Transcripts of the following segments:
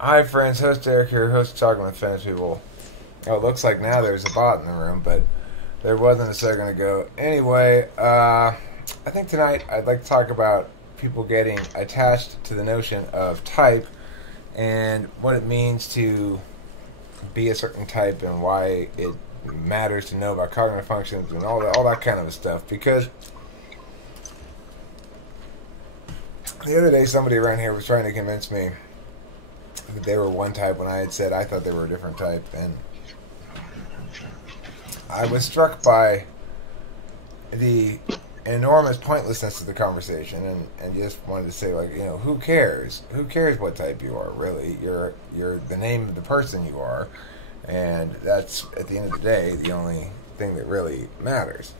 Hi, friends. Host Eric here, host of Talking with Fence People. Oh, it looks like now there's a bot in the room, but there wasn't a second ago. Anyway, I think tonight I'd like to talk about people getting attached to the notion of type and what it means to be a certain type and why it matters to know about cognitive functions and all that kind of stuff. Because the other day somebody around here was trying to convince me that they were one type when I had said I thought they were a different type, and I was struck by the enormous pointlessness of the conversation, and just wanted to say, like, who cares? Who cares what type you are, really? You're the name of the person you are, and that's, at the end of the day, the only thing that really matters.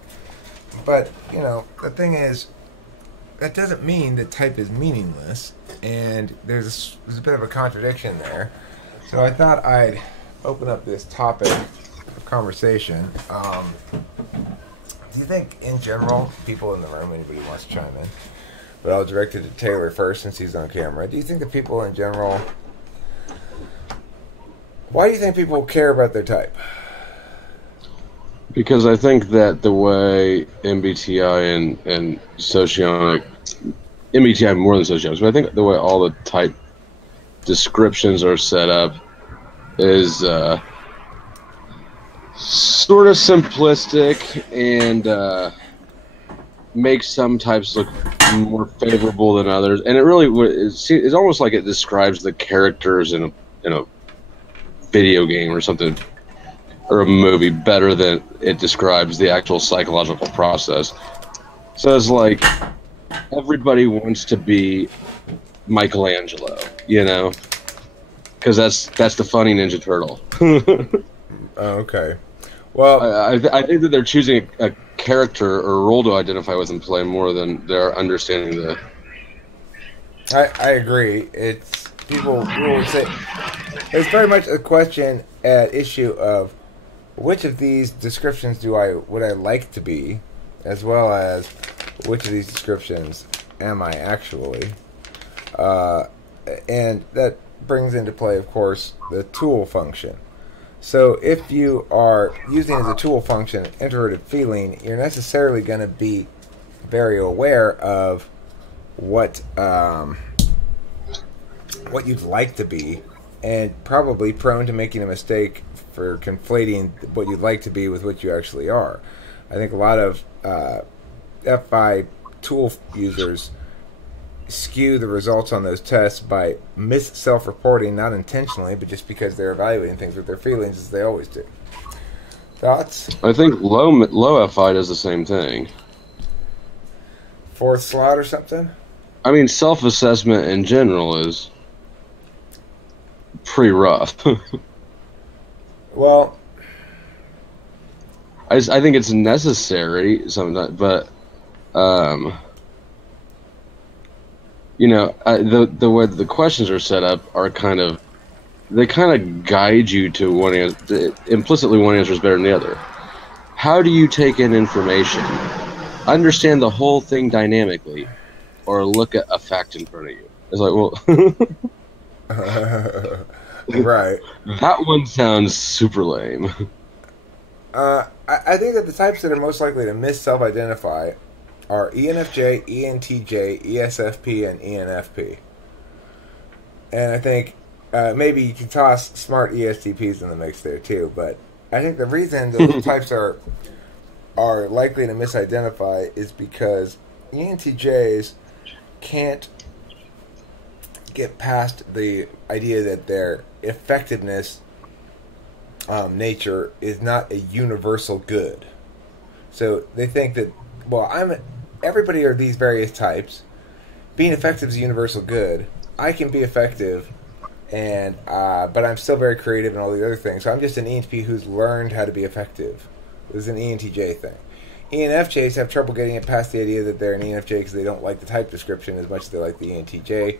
But, the thing is, that doesn't mean that type is meaningless, and there's a bit of a contradiction there. So I thought I'd open up this topic of conversation. Do you think, in general, people in the room, anybody wants to chime in, but I'll direct it to Taylor first since he's on camera. Do you think that people in general, why do you think people care about their type? Because I think that the way MBTI and Socionic, MBTI more than Socionics, but I think the way all the type descriptions are set up is sort of simplistic and makes some types look more favorable than others. And it really it's almost like it describes the characters in a video game or something, or a movie, better than it describes the actual psychological process. So it's like everybody wants to be Michelangelo, because that's the funny Ninja Turtle. Okay. Well, I think that they're choosing a character or role to identify with and play more than they're understanding the. I agree. It's people would say it's very much a question at issue of which of these descriptions would I like to be, as well as which of these descriptions am I actually? And that brings into play, of course, the tool function. So if you are using as a tool function introverted feeling, you're necessarily going to be very aware of what you'd like to be, and probably prone to making a mistake for conflating what you'd like to be with what you actually are. I think a lot of FI tool users skew the results on those tests by self-reporting, not intentionally, but just because they're evaluating things with their feelings, as they always do. Thoughts? I think low FI does the same thing. Fourth slot or something? I mean, self-assessment in general is pretty rough. Well, I think it's necessary sometimes, but the way the questions are set up are they kind of guide you to implicitly one answer is better than the other. How do you take in information, understand the whole thing dynamically, or look at a fact in front of you? It's like, well, right. That one sounds super lame. I think that the types that are most likely to self-identify are ENFJ, ENTJ, ESFP, and ENFP. And I think maybe you can toss smart ESTPs in the mix there too, but I think the reason those types are likely to misidentify is because ENTJs can't get past the idea that their effectiveness nature is not a universal good. So they think that, everybody are these various types. Being effective is a universal good. I can be effective, and but I'm still very creative and all the other things. So I'm just an ENTP who's learned how to be effective. This is an ENTJ thing. ENFJs have trouble getting it past the idea that they're an ENFJ because they don't like the type description as much as they like the ENTP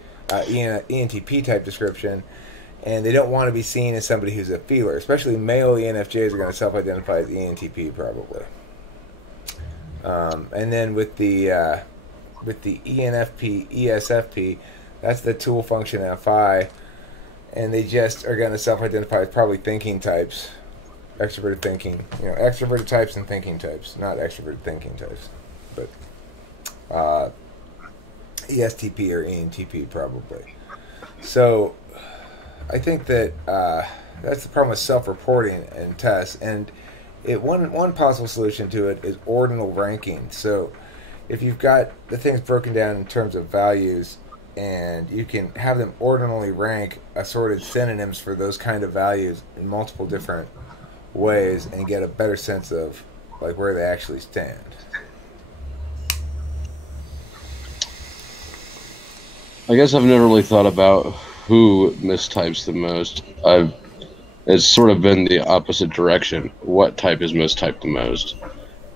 type description, and they don't want to be seen as somebody who's a feeler. Especially male ENFJs are going to self-identify as ENTP probably. And then with the ENFP, ESFP, that's the tool function FI, and they just are going to self-identify as probably thinking types, extroverted thinking, extroverted types and thinking types, not extroverted thinking types, but ESTP or ENTP probably. So I think that that's the problem with self-reporting and tests, and one possible solution to it is ordinal ranking. So if you've got the things broken down in terms of values, and you can have them ordinally rank assorted synonyms for those kind of values in multiple different ways, and get a better sense of like where they actually stand. I guess I've never really thought about who mistypes the most. It's sort of been the opposite direction. What type is mistyped the most?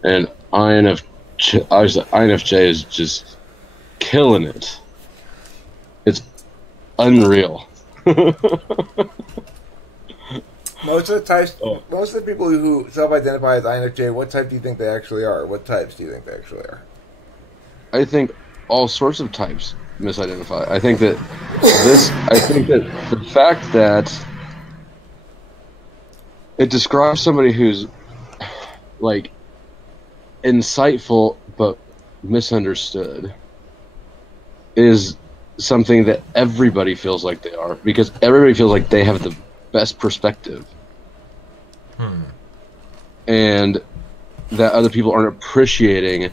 And INFJ is just killing it. It's unreal. Most of the people who self-identify as INFJ, what type do you think they actually are? What types do you think they actually are? I think all sorts of types misidentify. I think that the fact that it describes somebody who's like insightful but misunderstood is something that everybody feels like they are, because everybody feels like they have the best perspective, and that other people aren't appreciating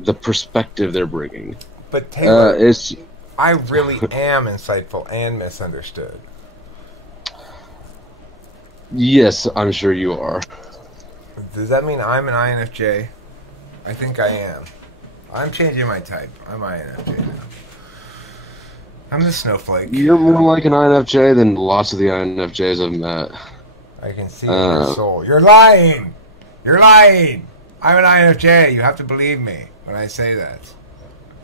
the perspective they're bringing. But Taylor, I really am insightful and misunderstood. Yes, I'm sure you are. Does that mean I'm an INFJ? I think I am. I'm changing my type. I'm INFJ now. I'm the snowflake. You're more like an INFJ than lots of the INFJs I've met. I can see your soul. You're lying! You're lying! I'm an INFJ. You have to believe me when I say that.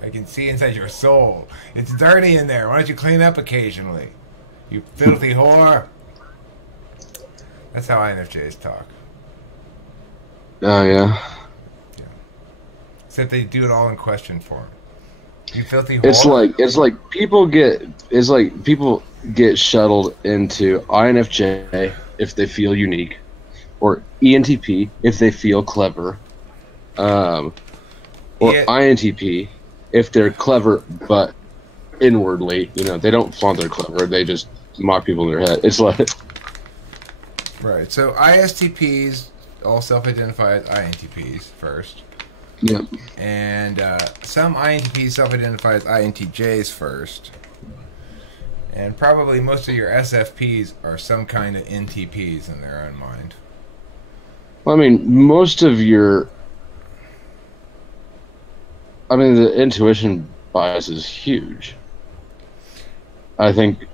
I can see inside your soul. It's dirty in there. Why don't you clean up occasionally? You filthy whore. That's how INFJs talk. Oh, yeah. Except they do it all in question form. You filthy whore. It's like people get shuttled into INFJ if they feel unique, or ENTP if they feel clever, or INTP if they're clever but inwardly, they don't flaunt they're clever. They just mock people in their head. It's like right. So ISTPs all self-identify as INTPs first. Yep. And some INTPs self-identify as INTJs first. And probably most of your SFPs are some kind of NTPs in their own mind. Well, most of the intuition bias is huge. I think...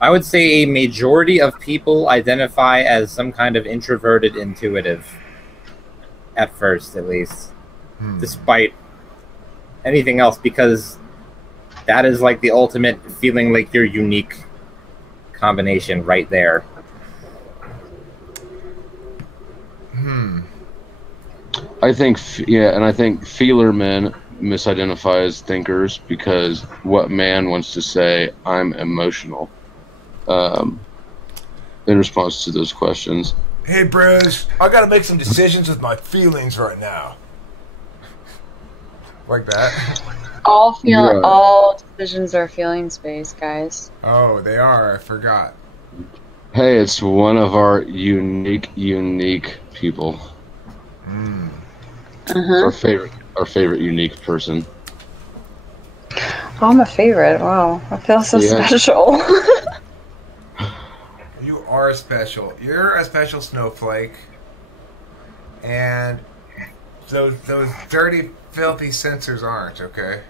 I would say a majority of people identify as some kind of introverted intuitive. At first, at least. Despite anything else, because that is like the ultimate feeling like your unique combination right there. I think feeler men misidentify as thinkers, because what man wants to say, I'm emotional, in response to those questions. Hey, Bruce, I gotta make some decisions with my feelings right now. Like that? All decisions are feelings-based, guys. Oh, they are. I forgot. Hey, it's one of our unique people. Our favorite unique person. Oh, I'm a favorite. Wow, I feel so special. You are special. You're a special snowflake. And those dirty, filthy sensors aren't, okay?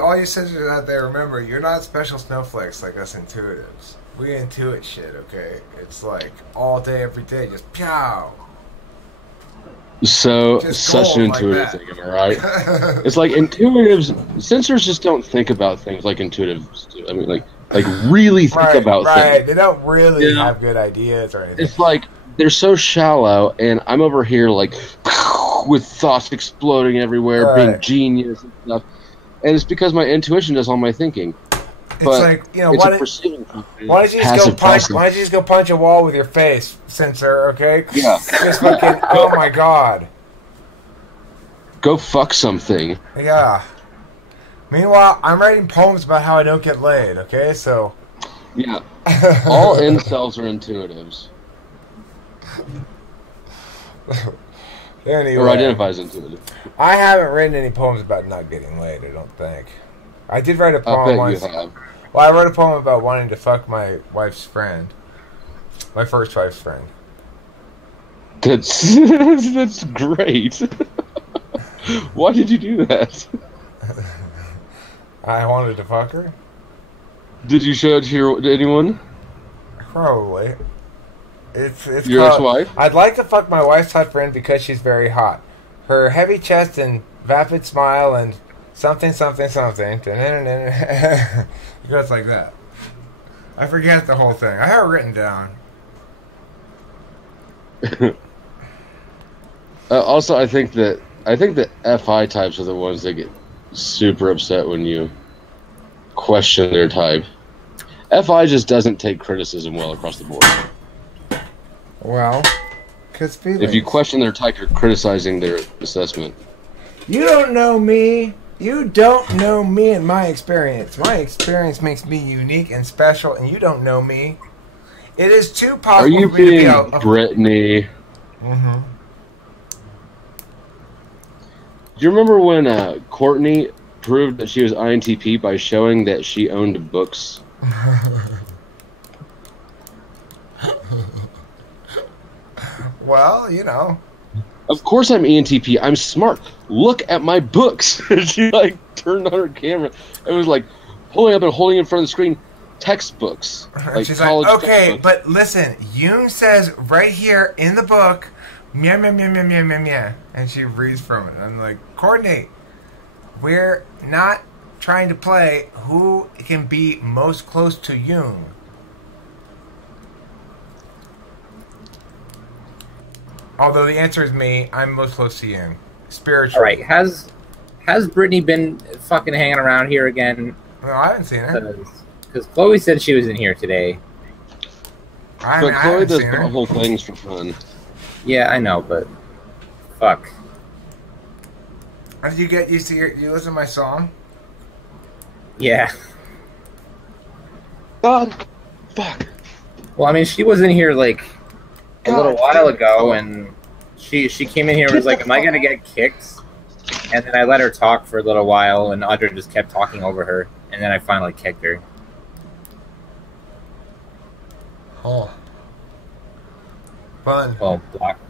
All you sensors out there, remember, you're not special snowflakes like us intuitives. We intuit shit, okay? It's like all day, every day, just pow. So, just such an intuitive thing, am I right? It's like intuitives, sensors just don't think about things like intuitives do. Like really think about things. Right, they don't really have good ideas or anything. It's like they're so shallow, and I'm over here like with thoughts exploding everywhere, being genius and stuff. And it's because my intuition does all my thinking. It's but like, you know, it's why a don't perceiving function. you just Passive process. why don't you just go punch a wall with your face, censor, okay? Yeah. Just fucking, oh my god. Go fuck something. Yeah. Meanwhile, I'm writing poems about how I don't get laid, okay? So... Yeah. All incels are intuitives. Anyway, Or identify as intuitive. I haven't written any poems about not getting laid, I don't think. I did write a I poem bet once. you have. Well, I wrote a poem about wanting to fuck my wife's friend. My first wife's friend. That's great. Why did you do that? I wanted to fuck her? Did you show it to anyone? Probably. It's Your called, ex-wife? I'd like to fuck my wife's hot friend because she's very hot. Her heavy chest and vapid smile and something, something, something. It goes like that. I forget the whole thing. I have it written down. Also, I think that FI types are the ones that get super upset when you question their type. FI just doesn't take criticism well across the board. Well, because feelings. If you question their type, you're criticizing their assessment. You don't know me. You don't know me and my experience. My experience makes me unique and special, and you don't know me. It is too possible Are you for me being to be a... Brittany? Mm-hmm. Do you remember when Courtney proved that she was INTP by showing that she owned books? Well, you know. Of course I'm ENTP. I'm smart. Look at my books. She like turned on her camera and was like holding up and holding in front of the screen textbooks. Like she's college like, okay, textbooks. but listen, Jung says right here in the book, meow, meow, meow, meow, meow, meow, meow. And she reads from it. I'm like, Courtney, we're not trying to play who can be most close to Jung. Although the answer is me, I'm most close to Jung. Spiritually. All right, has Brittany been fucking hanging around here again? No, I haven't seen her. Because Chloe said she was in here today. But Chloe does whole things for fun. Yeah, I know, but fuck. Did you get used to you listen to my song? Yeah. God, fuck. Well, I mean, she was in here like a little while ago, and she came in here and was like, "Am I gonna get kicked?" And then I let her talk for a little while, and Audra just kept talking over her, and then I finally kicked her. Oh. Fun. Well,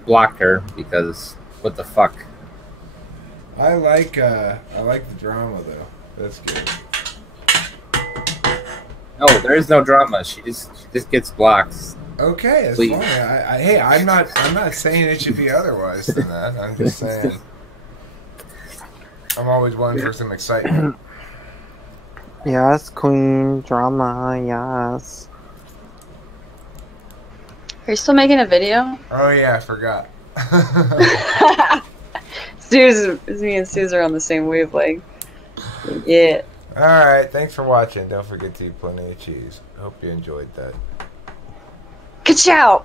blocked her because what the fuck? I like the drama though. That's good. No, there is no drama. She just gets blocked. Okay, as Please. long as hey, I'm not saying it should be otherwise than that. I'm just saying I'm always one for some excitement. Yes, queen. Drama, yes. Are you still making a video? Oh yeah, I forgot. Me and Suze are on the same wavelength. Yeah. Alright, thanks for watching. Don't forget to eat plenty of cheese. Hope you enjoyed that. Ka-chow!